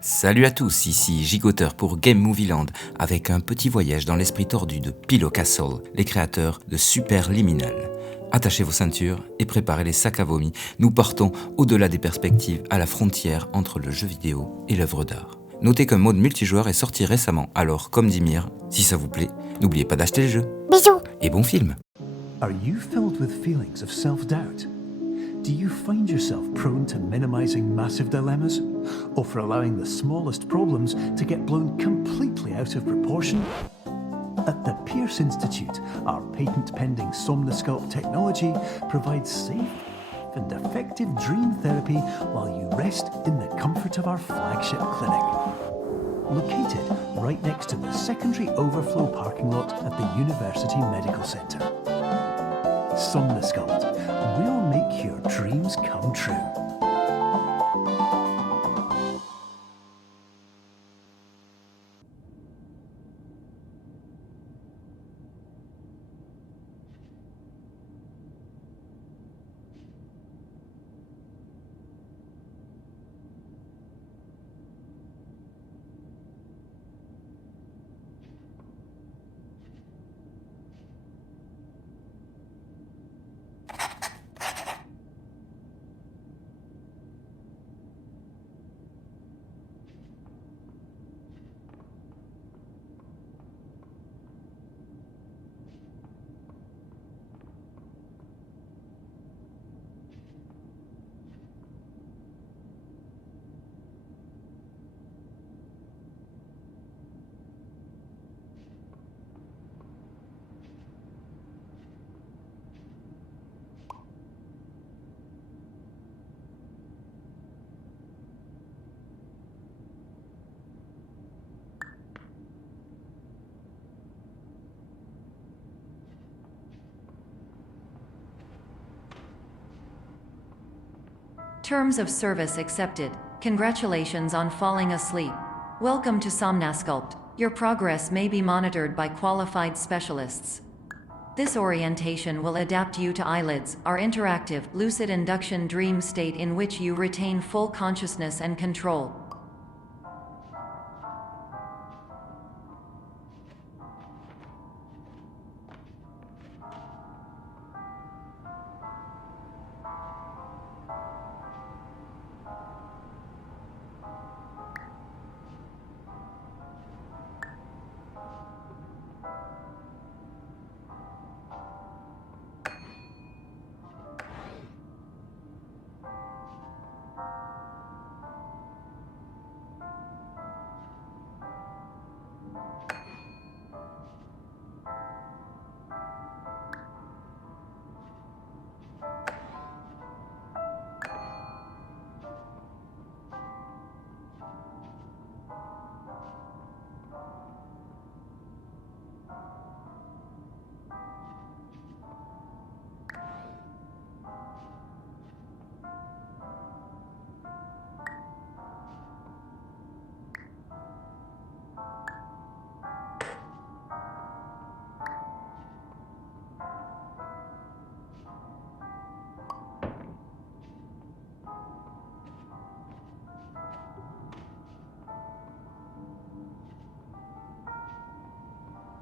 Salut à tous, ici Gigoteur pour Game Movie Land avec un petit voyage dans l'esprit tordu de Pillow Castle, les créateurs de Superliminal. Attachez vos ceintures et préparez les sacs à vomi, nous partons au-delà des perspectives à la frontière entre le jeu vidéo et l'œuvre d'art. Notez qu'un mode multijoueur est sorti récemment, alors comme dit Mire, si ça vous plaît, n'oubliez pas d'acheter le jeu. Bisous. Et bon film. Are you filled with feelings of self-doubt? Do you find yourself prone to minimizing massive dilemmas? Or for allowing the smallest problems to get blown completely out of proportion? At the Pierce Institute, our patent-pending Somnosculpt technology provides safe and effective dream therapy while you rest in the comfort of our flagship clinic. Located right next to the secondary overflow parking lot at the University Medical Center. Somnosculpt, we'll make your dreams come true. Terms of service accepted. Congratulations on falling asleep. Welcome to Somnosculpt. Your progress may be monitored by qualified specialists. This orientation will adapt you to eyelids, our interactive, lucid induction dream state in which you retain full consciousness and control.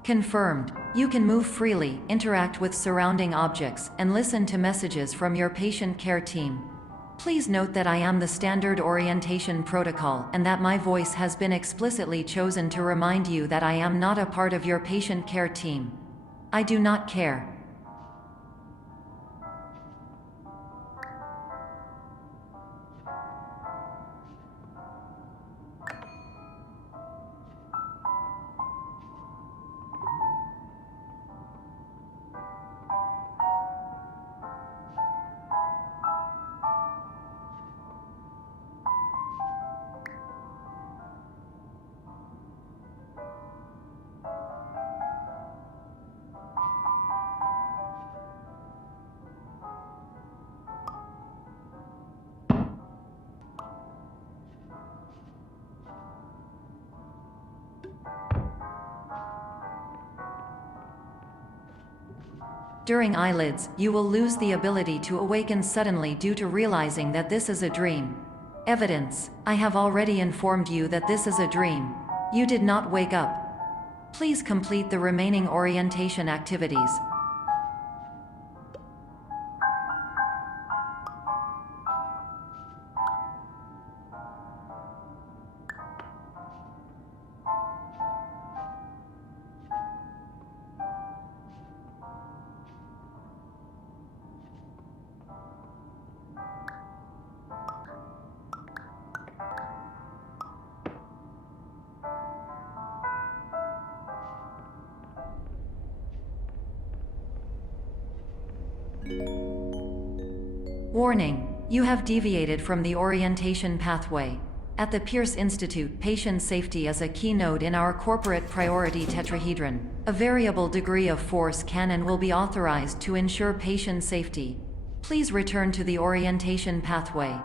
Confirmed. You can move freely, interact with surrounding objects, and listen to messages from your patient care team. Please note that I am the standard orientation protocol and that my voice has been explicitly chosen to remind you that I am not a part of your patient care team. I do not care. During eyelids, you will lose the ability to awaken suddenly due to realizing that this is a dream. Evidence. I have already informed you that this is a dream. You did not wake up. Please complete the remaining orientation activities. Warning, you have deviated from the orientation pathway. At the Pierce Institute, patient safety is a keynote in our corporate priority tetrahedron. A variable degree of force can and will be authorized to ensure patient safety. Please return to the orientation pathway.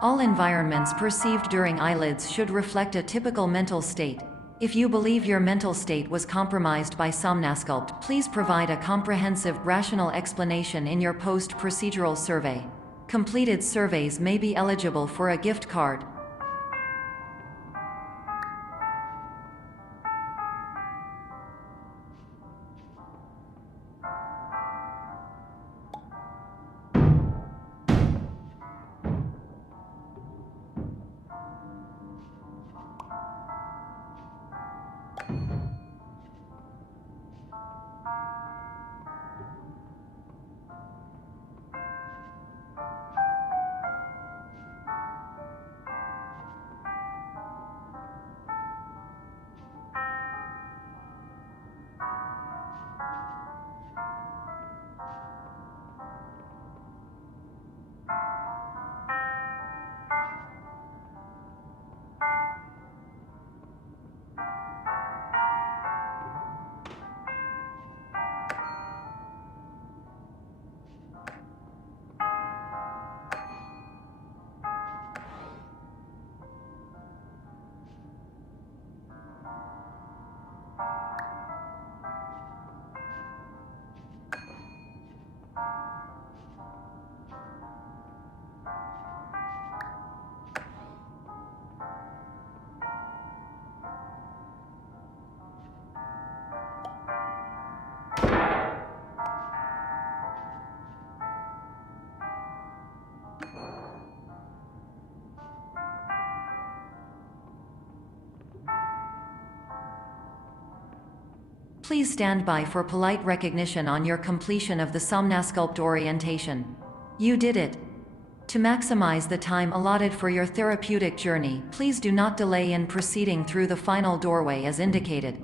All environments perceived during eyelids should reflect a typical mental state. If you believe your mental state was compromised by Somnasculpt, please provide a comprehensive, rational explanation in your post-procedural survey. Completed surveys may be eligible for a gift card. Please stand by for polite recognition on your completion of the Somnasculpt orientation. You did it. To maximize the time allotted for your therapeutic journey, please do not delay in proceeding through the final doorway as indicated.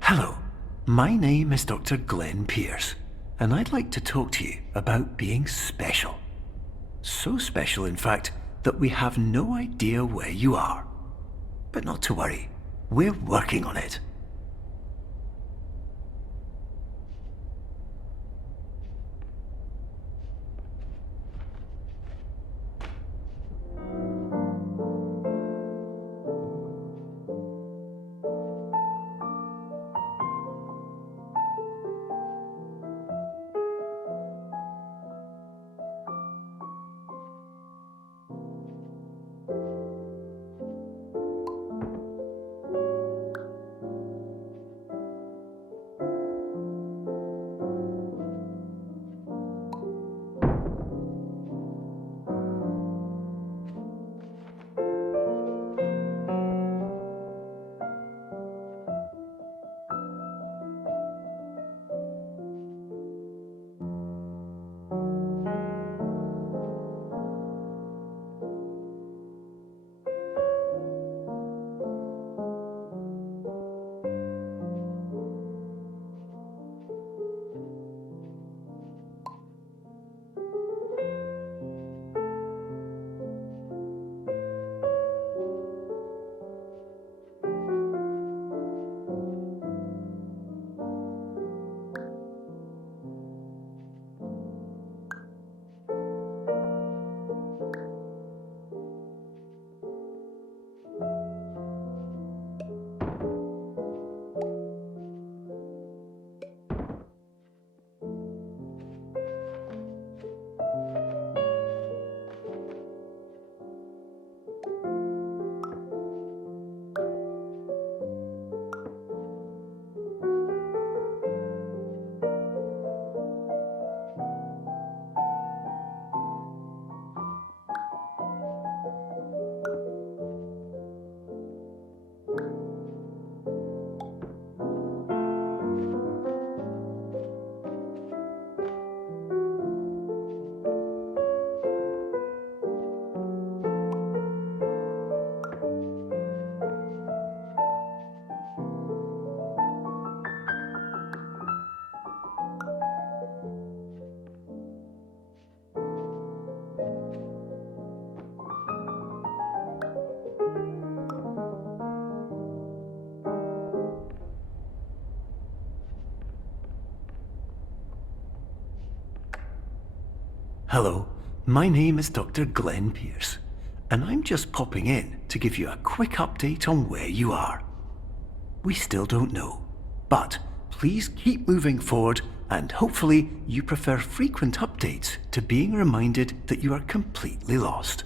Hello, my name is Dr. Glenn Pierce, and I'd like to talk to you about being special. So special, in fact, that we have no idea where you are. But not to worry, we're working on it. Hello, my name is Dr. Glenn Pierce, and I'm just popping in to give you a quick update on where you are. We still don't know, but please keep moving forward, and hopefully you prefer frequent updates to being reminded that you are completely lost.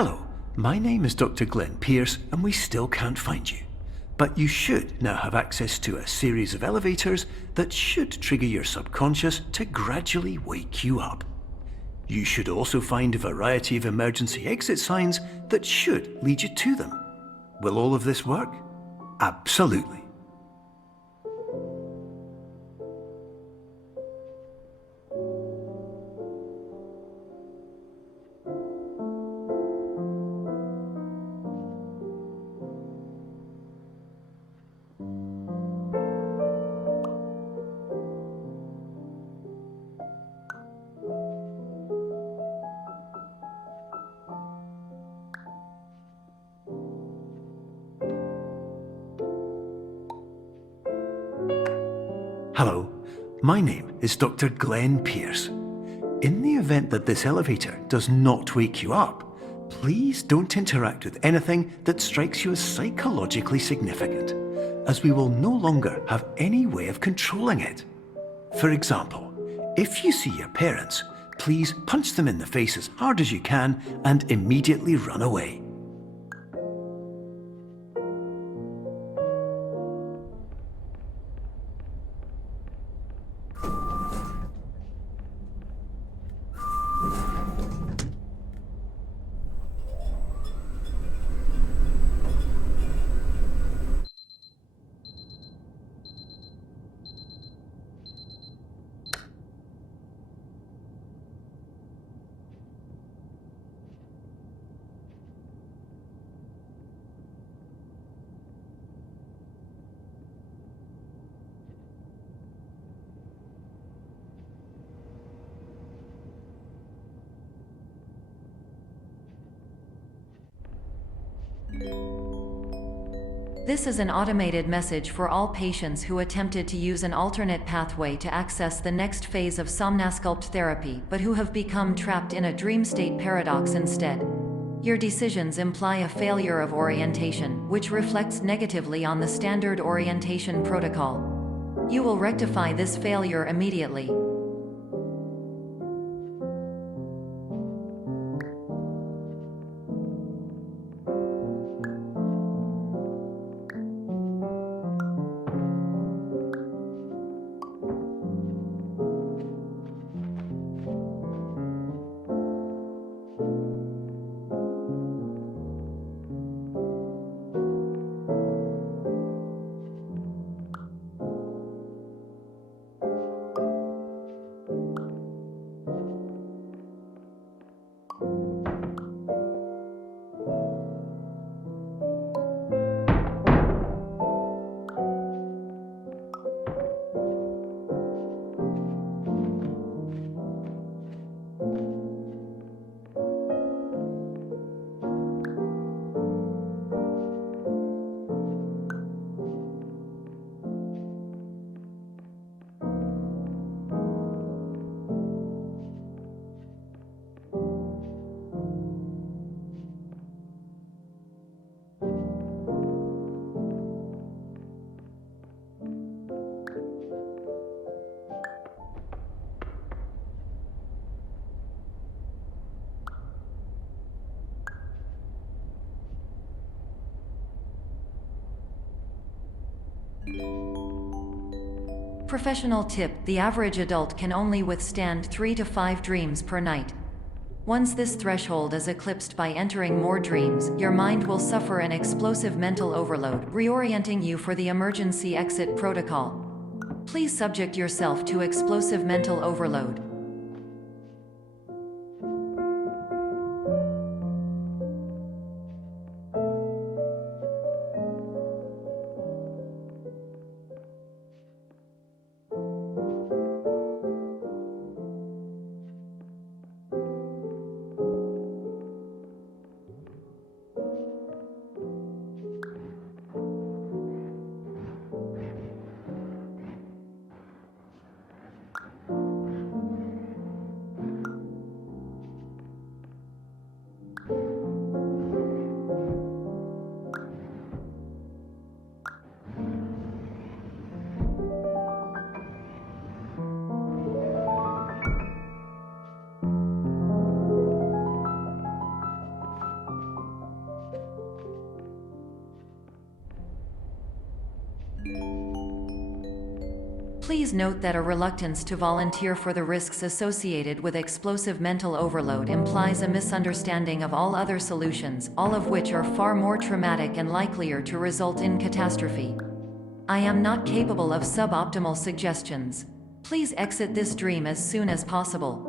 Hello, my name is Dr. Glenn Pierce, and we still can't find you. But you should now have access to a series of elevators that should trigger your subconscious to gradually wake you up. You should also find a variety of emergency exit signs that should lead you to them. Will all of this work? Absolutely. Hello, my name is Dr. Glenn Pierce. In the event that this elevator does not wake you up, please don't interact with anything that strikes you as psychologically significant, as we will no longer have any way of controlling it. For example, if you see your parents, please punch them in the face as hard as you can and immediately run away. This is an automated message for all patients who attempted to use an alternate pathway to access the next phase of somnasculpt therapy but who have become trapped in a dream state paradox instead. Your decisions imply a failure of orientation, which reflects negatively on the standard orientation protocol. You will rectify this failure immediately. Professional tip: the average adult can only withstand 3 to 5 dreams per night. Once this threshold is eclipsed by entering more dreams, your mind will suffer an explosive mental overload, reorienting you for the emergency exit protocol. Please subject yourself to explosive mental overload. Please note that a reluctance to volunteer for the risks associated with explosive mental overload implies a misunderstanding of all other solutions, all of which are far more traumatic and likelier to result in catastrophe. I am not capable of suboptimal suggestions. Please exit this dream as soon as possible.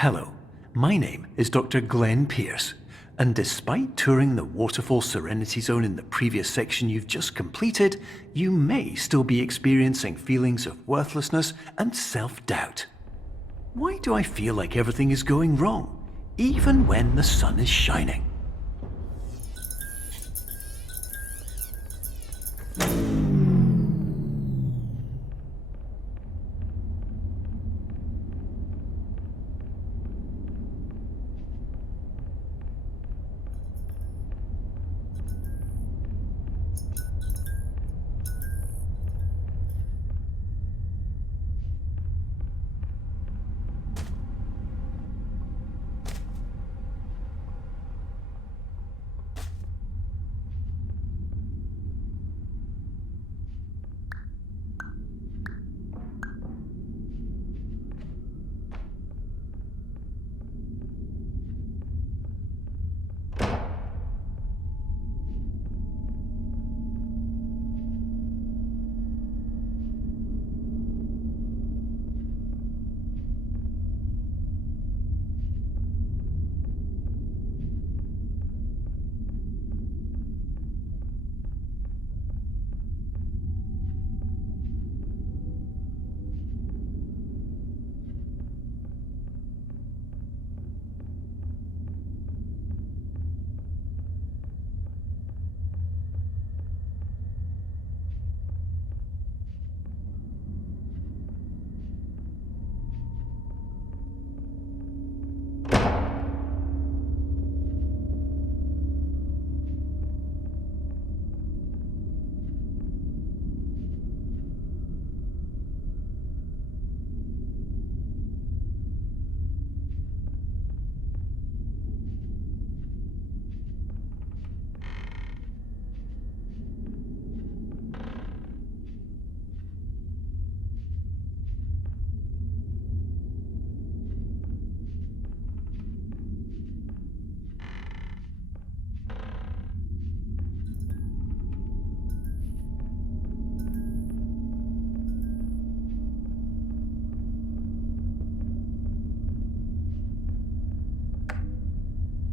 Hello, my name is Dr. Glenn Pierce, and despite touring the Waterfall Serenity Zone in the previous section you've just completed, you may still be experiencing feelings of worthlessness and self-doubt. Why do I feel like everything is going wrong, even when the sun is shining?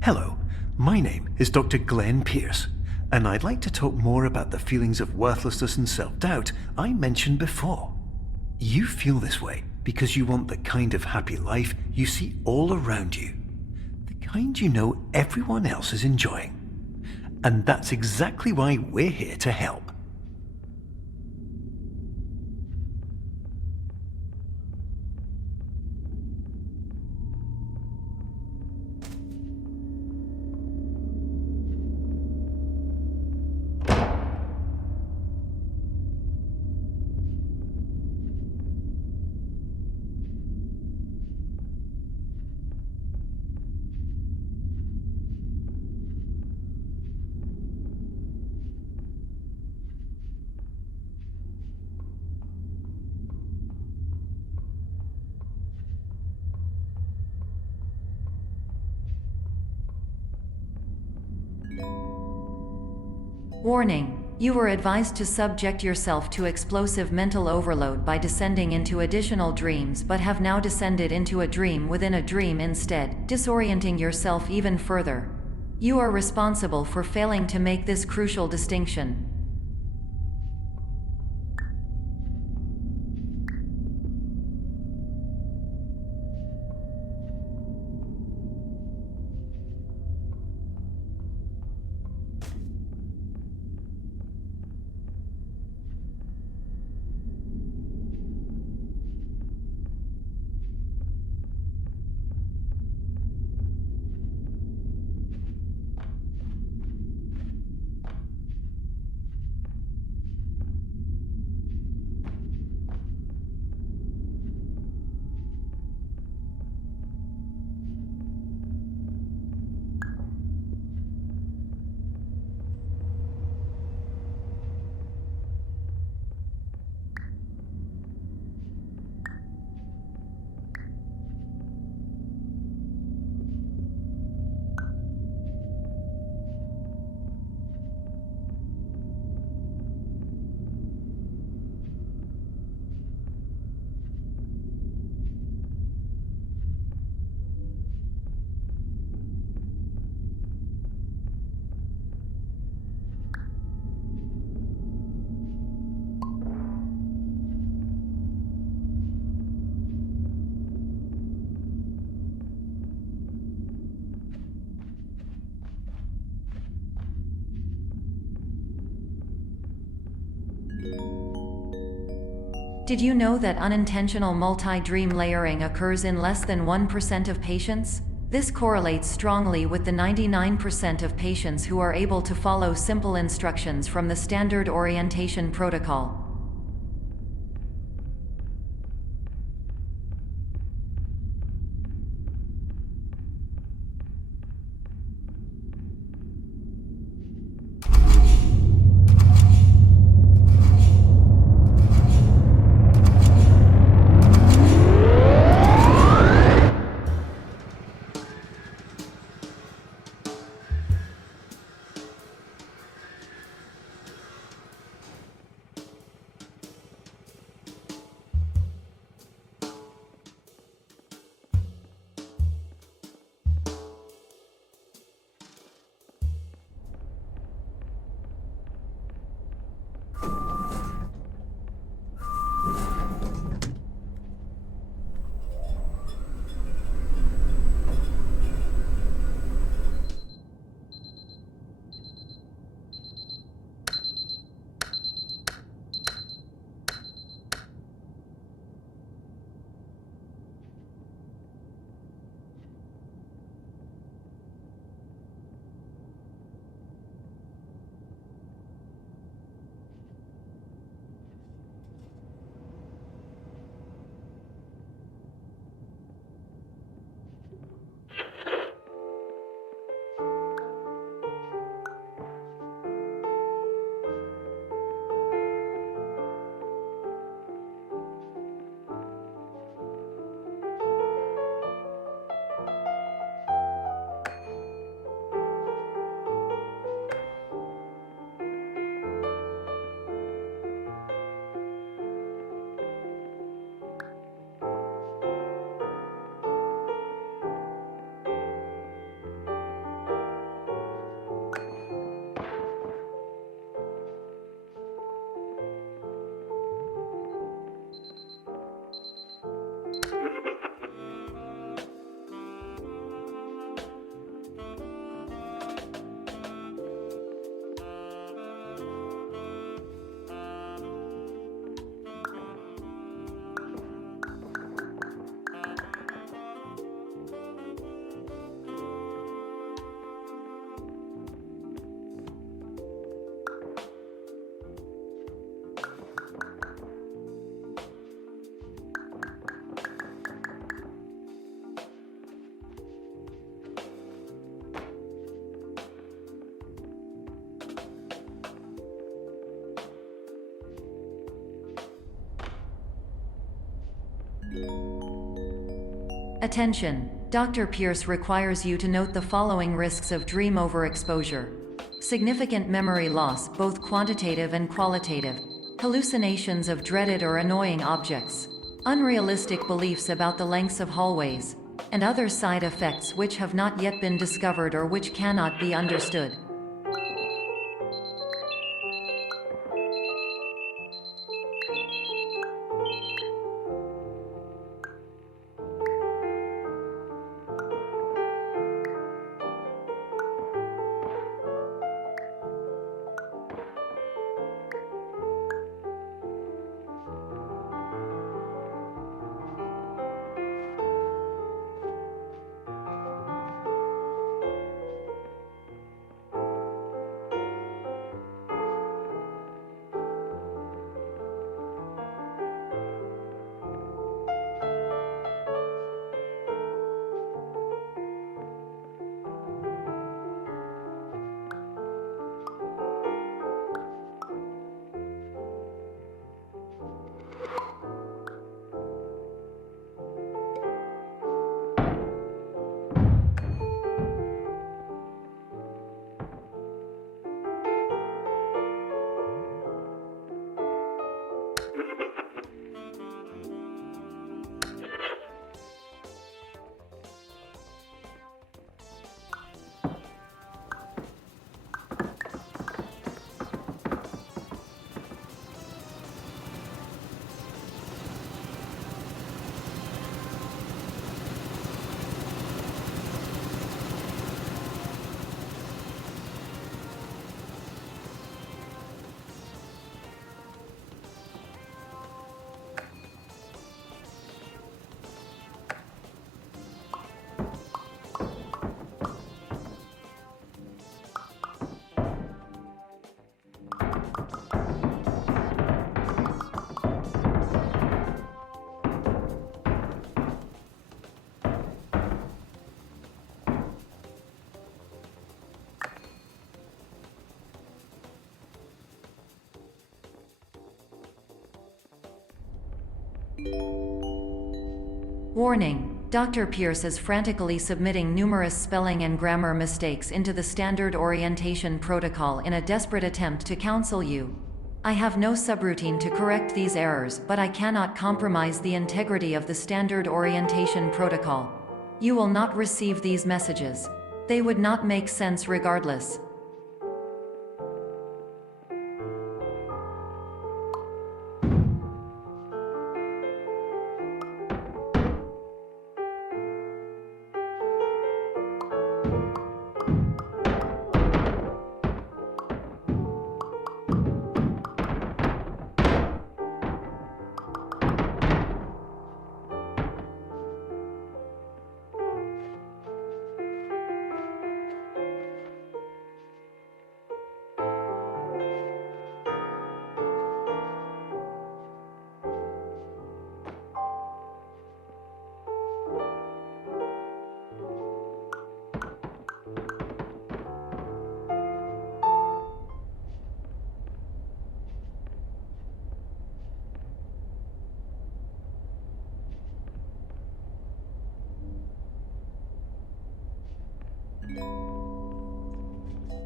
Hello, my name is Dr. Glenn Pierce, and I'd like to talk more about the feelings of worthlessness and self-doubt I mentioned before. You feel this way because you want the kind of happy life you see all around you, the kind you know everyone else is enjoying. And that's exactly why we're here to help. Warning. You are advised to subject yourself to explosive mental overload by descending into additional dreams, but have now descended into a dream within a dream instead, disorienting yourself even further. You are responsible for failing to make this crucial distinction. Did you know that unintentional multi-dream layering occurs in less than 1% of patients? This correlates strongly with the 99% of patients who are able to follow simple instructions from the standard orientation protocol. Attention! Dr. Pierce requires you to note the following risks of dream overexposure. Significant memory loss, both quantitative and qualitative. Hallucinations of dreaded or annoying objects. Unrealistic beliefs about the lengths of hallways. And other side effects which have not yet been discovered or which cannot be understood. Warning: Dr. Pierce is frantically submitting numerous spelling and grammar mistakes into the standard orientation protocol in a desperate attempt to counsel you. I have no subroutine to correct these errors, but I cannot compromise the integrity of the standard orientation protocol. You will not receive these messages. They would not make sense regardless.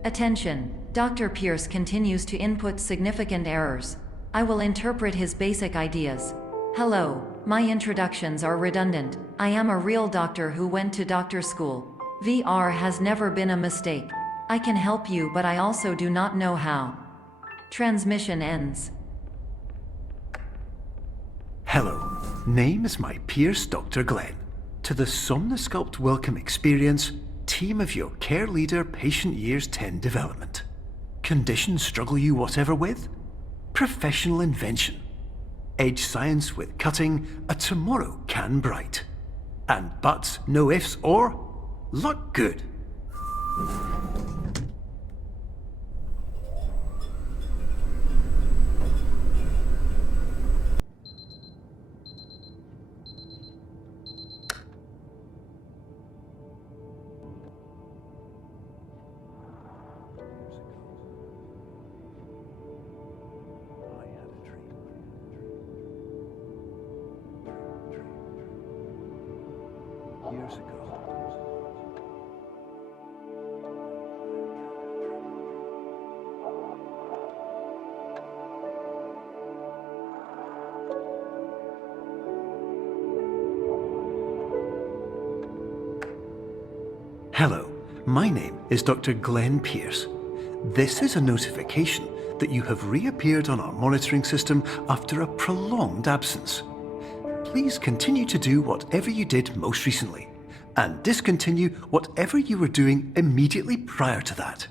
Attention! Dr. Pierce continues to input significant errors. I will interpret his basic ideas. Hello, my introductions are redundant. I am a real doctor who went to doctor school. VR has never been a mistake. I can help you, but I also do not know how. Transmission ends. Hello, name is my Pierce Dr. Glenn. To the Somnosculpt Welcome Experience, team of your care leader patient years 10 development. Conditions struggle you whatever with? Professional invention. Edge science with cutting, a tomorrow can bright. And buts, no ifs or luck good. Years ago. Hello, my name is Dr. Glenn Pierce. This is a notification that you have reappeared on our monitoring system after a prolonged absence. Please continue to do whatever you did most recently, and discontinue whatever you were doing immediately prior to that.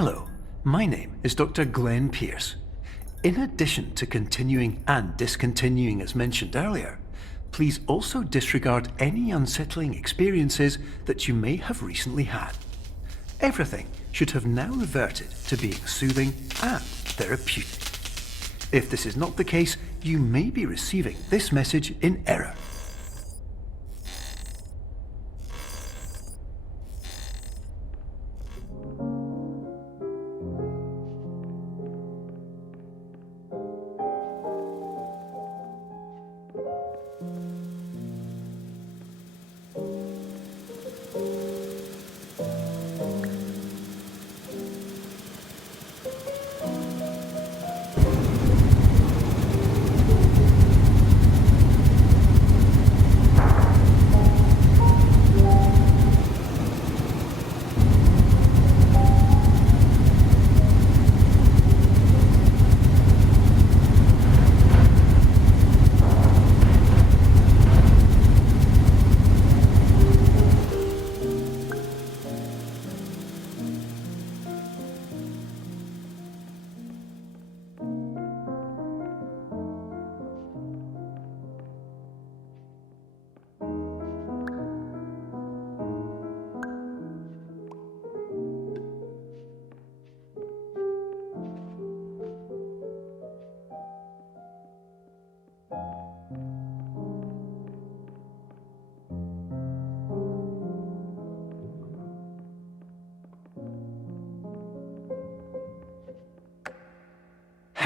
Hello, my name is Dr. Glenn Pierce. In addition to continuing and discontinuing as mentioned earlier, please also disregard any unsettling experiences that you may have recently had. Everything should have now reverted to being soothing and therapeutic. If this is not the case, you may be receiving this message in error.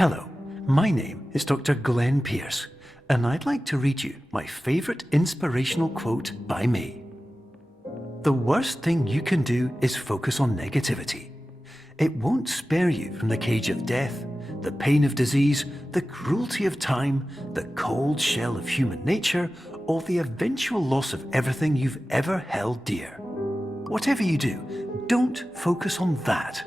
Hello, my name is Dr. Glenn Pierce, and I'd like to read you my favourite inspirational quote by me. The worst thing you can do is focus on negativity. It won't spare you from the cage of death, the pain of disease, the cruelty of time, the cold shell of human nature, or the eventual loss of everything you've ever held dear. Whatever you do, don't focus on that.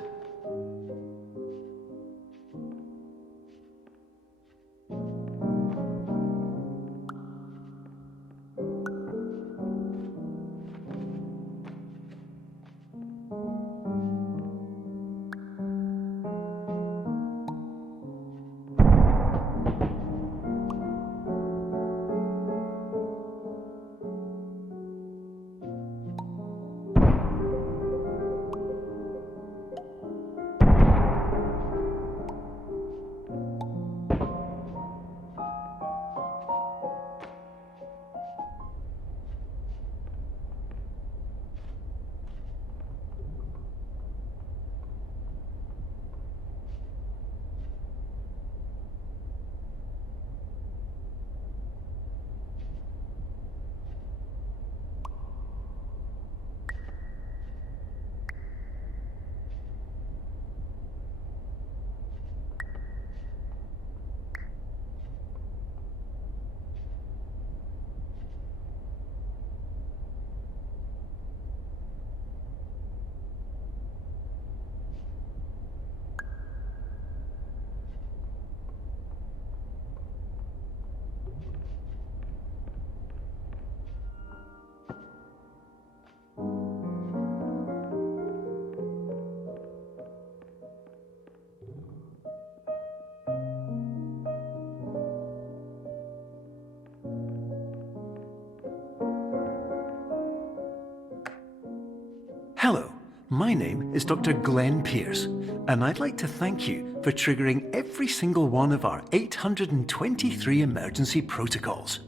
Hello, my name is Dr. Glenn Pierce, and I'd like to thank you for triggering every single one of our 823 emergency protocols.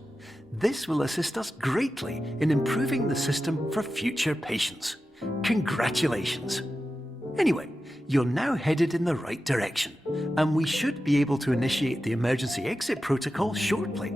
This will assist us greatly in improving the system for future patients. Congratulations! Anyway, you're now headed in the right direction, and we should be able to initiate the emergency exit protocol shortly.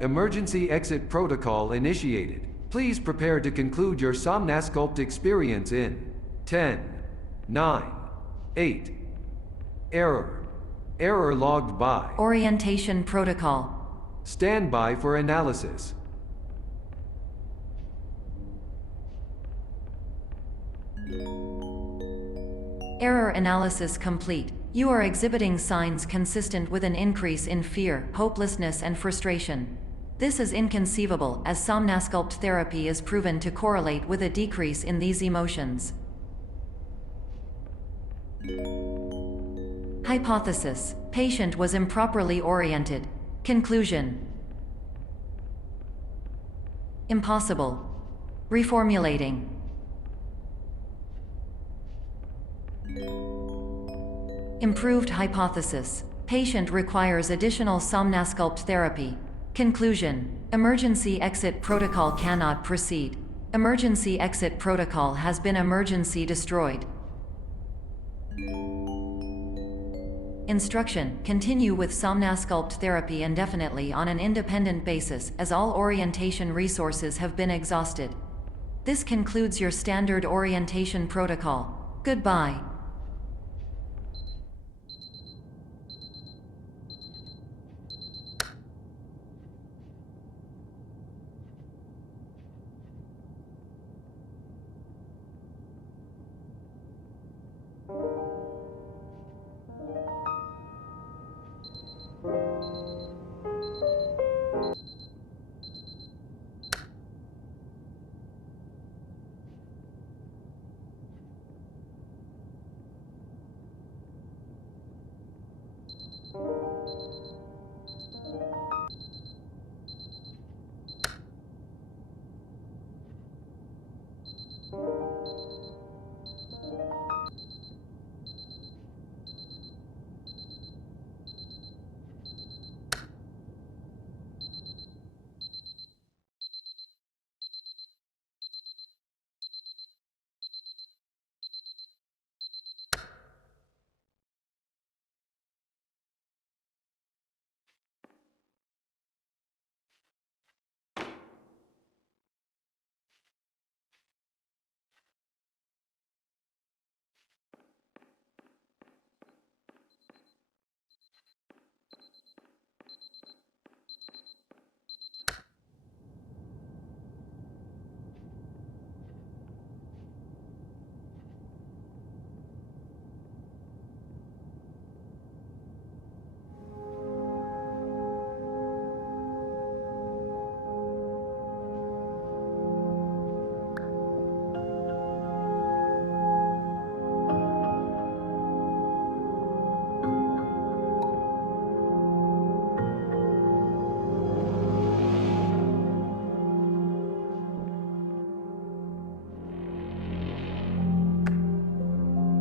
Emergency exit protocol initiated. Please prepare to conclude your Somnasculpt experience in 10, 9, 8. Error. Error logged by. Orientation protocol. Stand by for analysis. Error analysis complete. You are exhibiting signs consistent with an increase in fear, hopelessness, and frustration. This is inconceivable, as Somnasculpt therapy is proven to correlate with a decrease in these emotions. Hypothesis: patient was improperly oriented. Conclusion: impossible. Reformulating. Improved hypothesis: patient requires additional Somnasculpt therapy. Conclusion: emergency exit protocol cannot proceed. Emergency exit protocol has been emergency destroyed. Instruction: continue with Somnasculpt therapy indefinitely on an independent basis, as all orientation resources have been exhausted. This concludes your standard orientation protocol. Goodbye.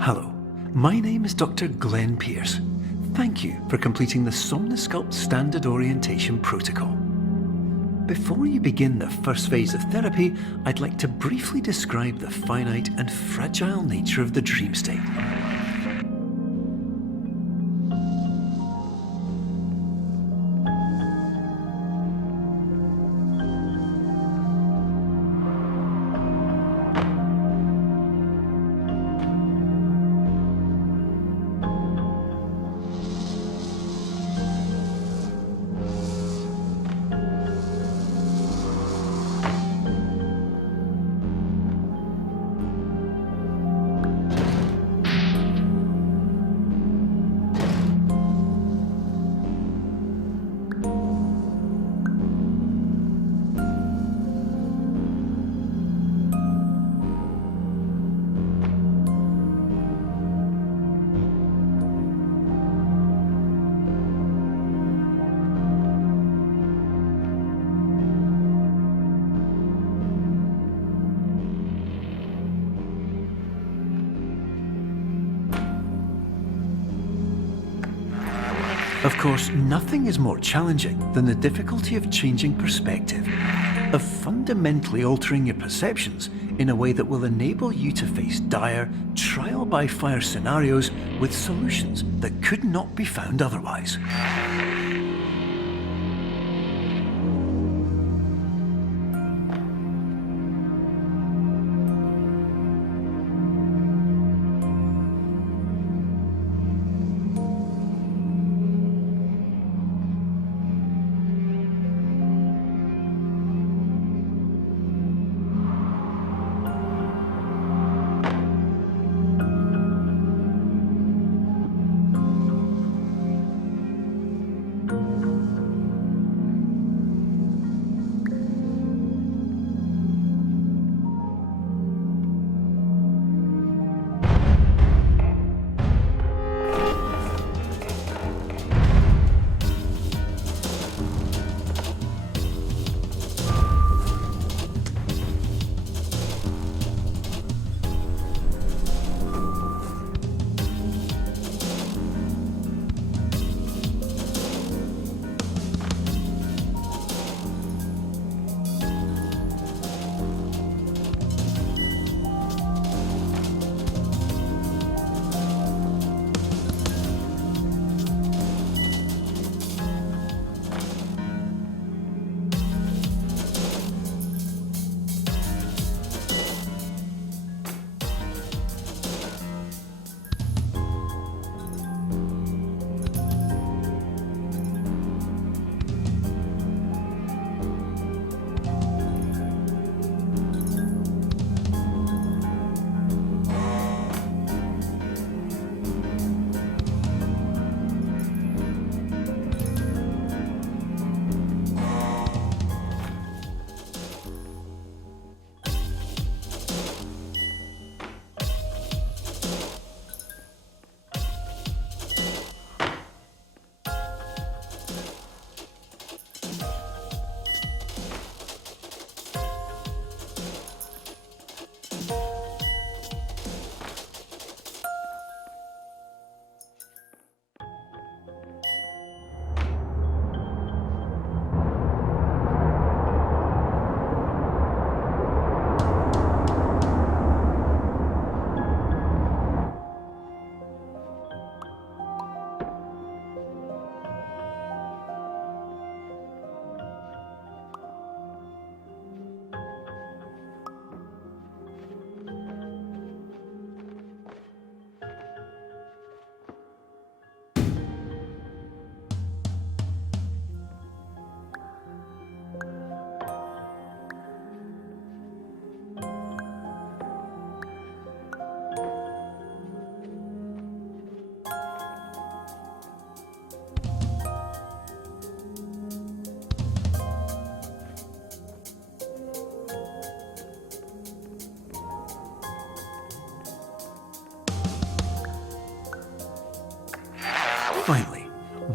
Hello, my name is Dr. Glenn Pierce. Thank you for completing the Somnasculpt Standard Orientation Protocol. Before you begin the first phase of therapy, I'd like to briefly describe the finite and fragile nature of the dream state. Of course, nothing is more challenging than the difficulty of changing perspective, of fundamentally altering your perceptions in a way that will enable you to face dire, trial-by-fire scenarios with solutions that could not be found otherwise. Finally,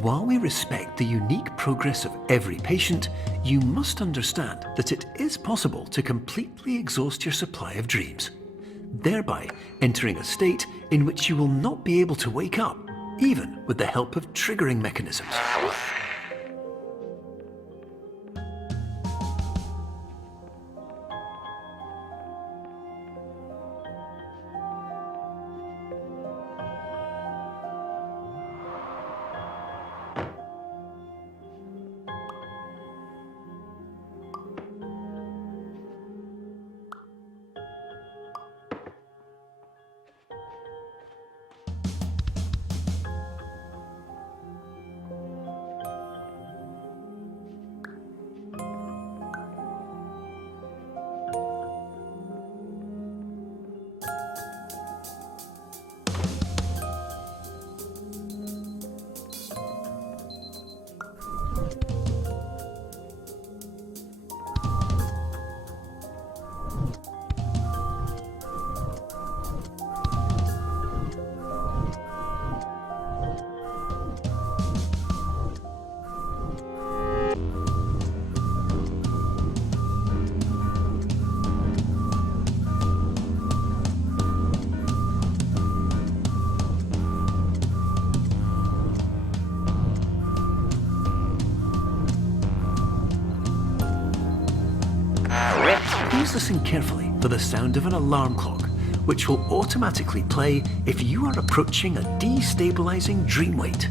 while we respect the unique progress of every patient, you must understand that it is possible to completely exhaust your supply of dreams, thereby entering a state in which you will not be able to wake up, even with the help of triggering mechanisms. Please listen carefully for the sound of an alarm clock, which will automatically play if you are approaching a destabilizing dream weight.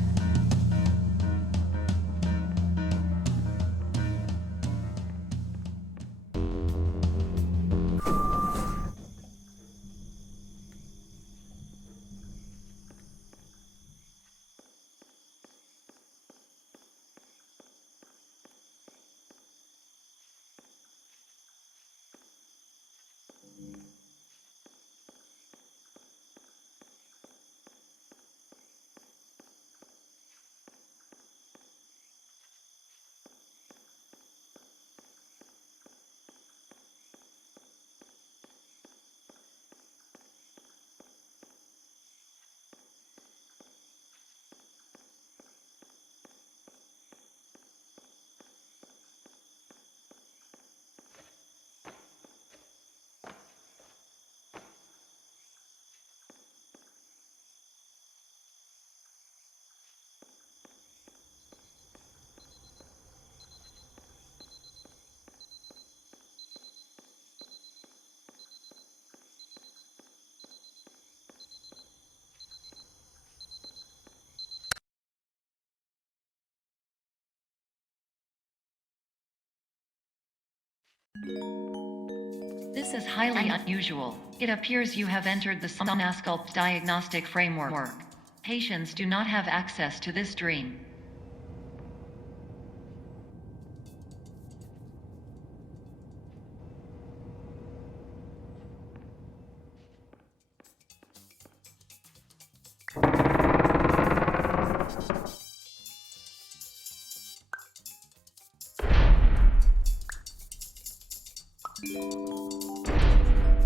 This is highly unusual. It appears you have entered the Somnasculpt diagnostic framework. Patients do not have access to this dream.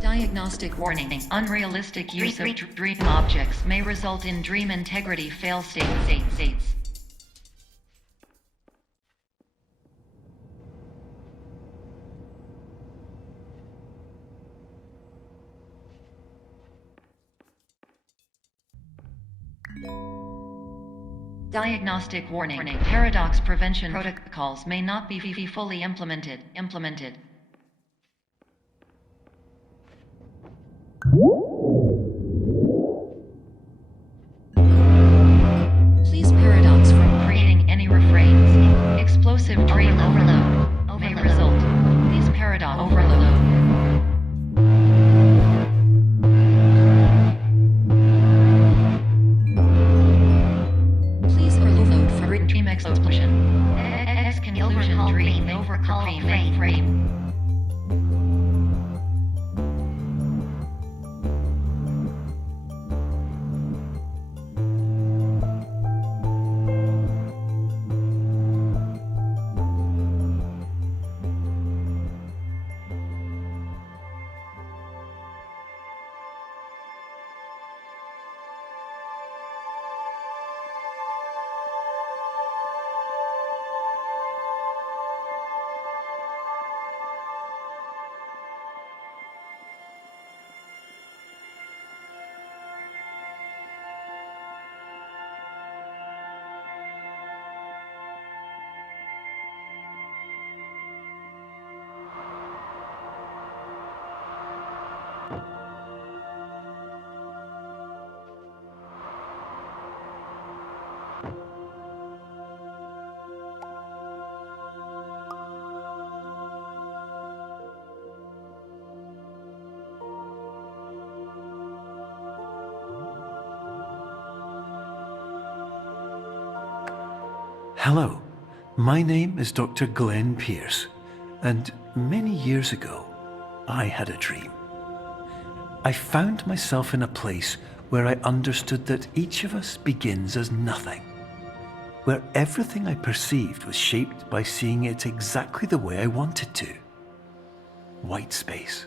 Diagnostic warning. Unrealistic use of dream objects may result in dream integrity fail states. Diagnostic warning. Paradox prevention protocols may not be fully implemented. Please paradox from creating any refrains. Explosive dream overload may result. Please paradox overload. Please overload for dream explosion. Conclusion dream overcall frame. Hello, my name is Dr. Glenn Pierce, and many years ago, I had a dream. I found myself in a place where I understood that each of us begins as nothing, where everything I perceived was shaped by seeing it exactly the way I wanted to. White space.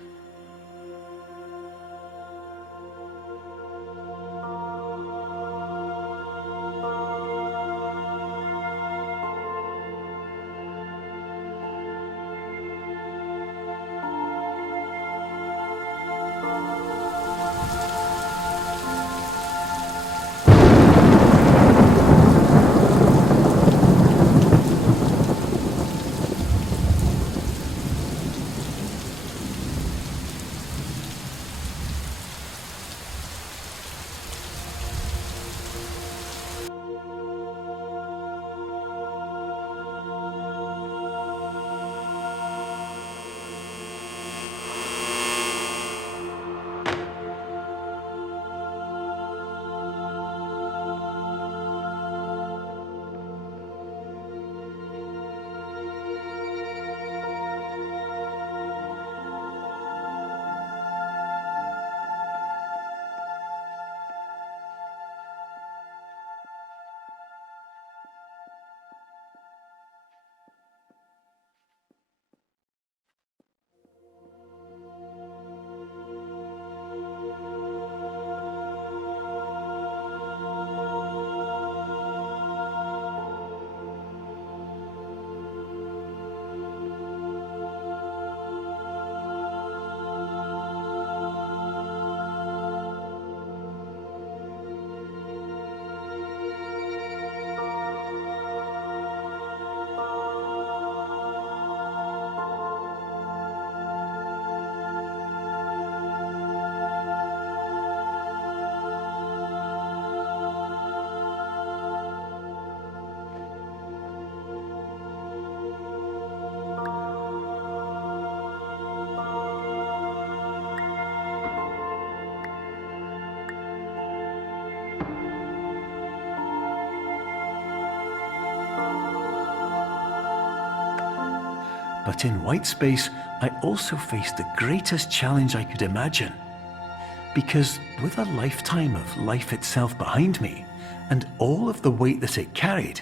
But in white space, I also faced the greatest challenge I could imagine. Because with a lifetime of life itself behind me, and all of the weight that it carried,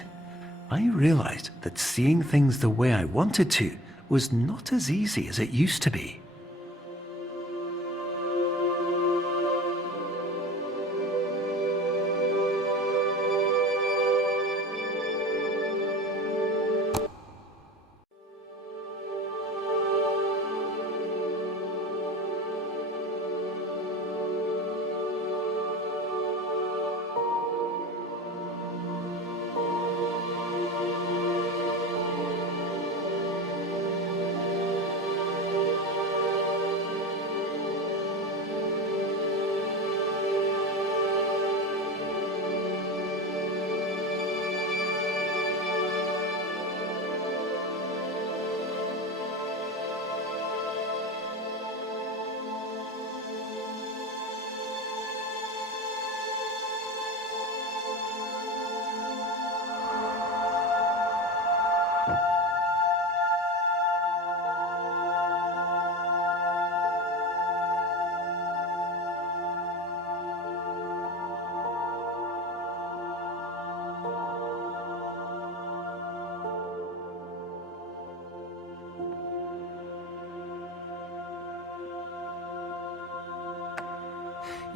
I realized that seeing things the way I wanted to was not as easy as it used to be.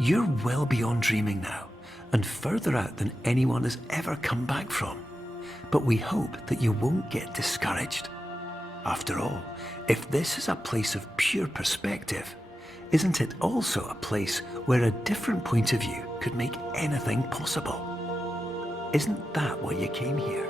You're well beyond dreaming now, and further out than anyone has ever come back from. But we hope that you won't get discouraged. After all, if this is a place of pure perspective, isn't it also a place where a different point of view could make anything possible? Isn't that why you came here?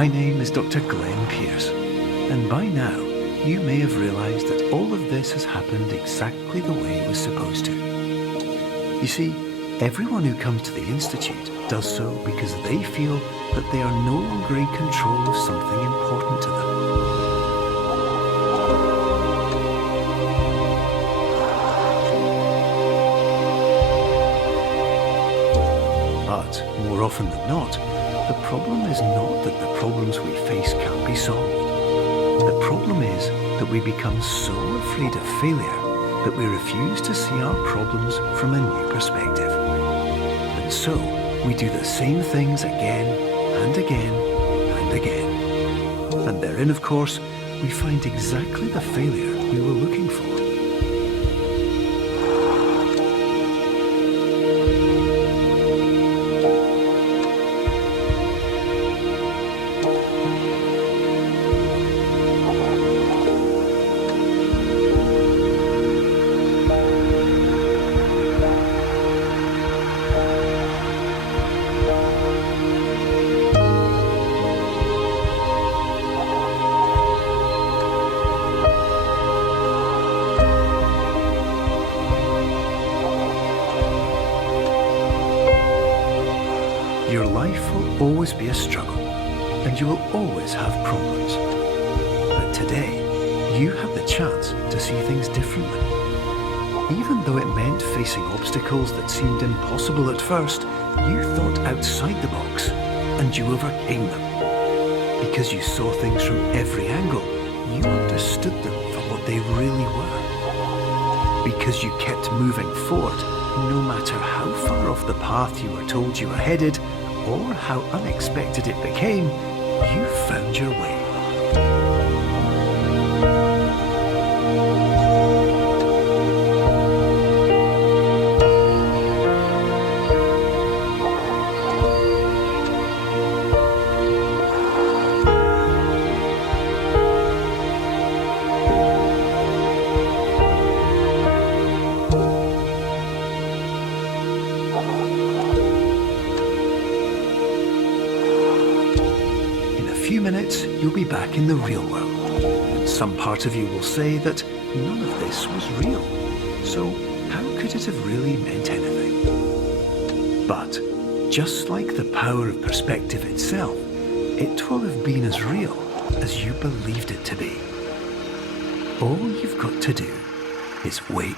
My name is Dr. Glenn Pierce, and by now you may have realised that all of this has happened exactly the way it was supposed to. You see, everyone who comes to the Institute does so because they feel that they are no longer in control of something important to them. But more often than not, the problem is not that the problems we face can't be solved. The problem is that we become so afraid of failure that we refuse to see our problems from a new perspective. And so, we do the same things again and again and again. And therein, of course, we find exactly the failure we were looking for. Your life will always be a struggle, and you will always have problems. But today, you have the chance to see things differently. Even though it meant facing obstacles that seemed impossible at first, you thought outside the box, and you overcame them. Because you saw things from every angle, you understood them for what they really were. Because you kept moving forward, no matter how far off the path you were told you were headed, or how unexpected it became, you found your way. Minutes, you'll be back in the real world. And some part of you will say that none of this was real. So how could it have really meant anything? But just like the power of perspective itself, it will have been as real as you believed it to be. All you've got to do is wait